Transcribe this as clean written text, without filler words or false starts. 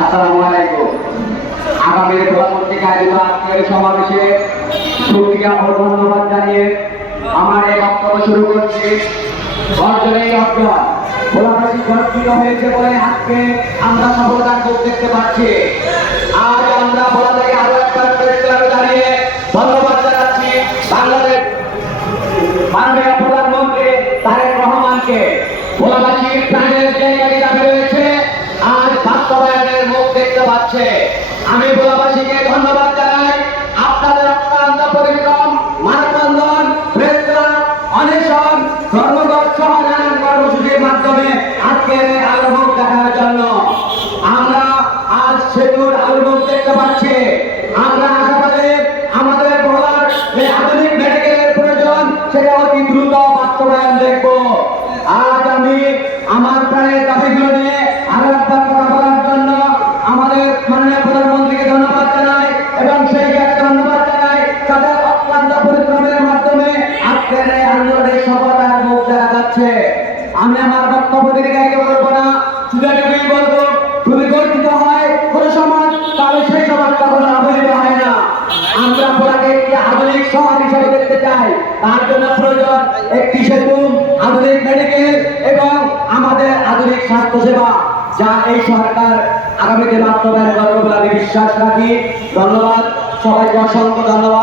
আসসালামু আলাইকুম। আগামী প্রধানমন্ত্রীকে আয়োজিত আজকের সমাবেশে শুকরিয়া ও ধন্যবাদ জানিয়ে আমার এই বক্তব্য শুরু করছি। অর্জনেই অর্জন ভোলাবাসী গর্বিত হয়েছে বলে আজকে আমরা সফলতার মুখ দেখতে পাচ্ছি। আজ আমরা ভোলা থেকে আরো একবার প্রেস ক্লাবে দাঁড়িয়ে ধন্যবাদ জানাচ্ছি বাংলাদেশ মাননীয় প্রধানমন্ত্রী তারেক রহমানকে। ভোলাবাসীর প্রাণের জায়গাটি দাবি রয়েছে আজ বাস্তবায়নের মুখ দেখতে পাচ্ছে। আমি ভোলাবাসীকে ধন্যবাদ জানাই। আপনাদের অক্লান্ত পরিশ্রম, মানববন্ধন, প্রেস ক্লাব, অনশন, ধর্মঘট সহ নানান কর্মসূচির মাধ্যমে আজকের এই আলোর মুখ দেখার জন্য আমরা আজ সেতুর আলোর মুখ দেখতে পাচ্ছি। আমরা আশাবাদী আমাদের ভোলার যে আধুনিক মেডিকেলের প্রয়োজন সেটা অতি দ্রুত বাস্তবায়ন দেখব। আজ আমি আমার প্রাণের দাবিগুলো নিয়ে আরো একবার কথা বলার জন্য আমাদের মাননীয় প্রধানমন্ত্রীকে ধন্যবাদ জানাই এবং সেই সাথে ধন্যবাদ জানাই তাদের অক্লান্ত পরিশ্রমের মাধ্যমে আজকের এই আন্দোলনের সফলতার মুখ দেখা যাচ্ছে। আমি আমার বক্তব্য দীর্ঘায়িত করবো না, শুধু এটুকুই বলবো, যদি গর্বিত হয় কোন সমাজ তাহলে সেই সমাজ কখনো অবহেলিত হয় না। আমরা ভোলাকে একটি আধুনিক শহর হিসেবে দেখতে চাই। তার জন্য প্রয়োজন একটি সেতু, আধুনিক মেডিকেল এবং আমাদের আধুনিক স্বাস্থ্য সেবা, যা এই সরকার আগামীতে বাস্তবায়ন করবে বলে আমি বিশ্বাস রাখি। ধন্যবাদ, সবাইকে অসংখ্য ধন্যবাদ।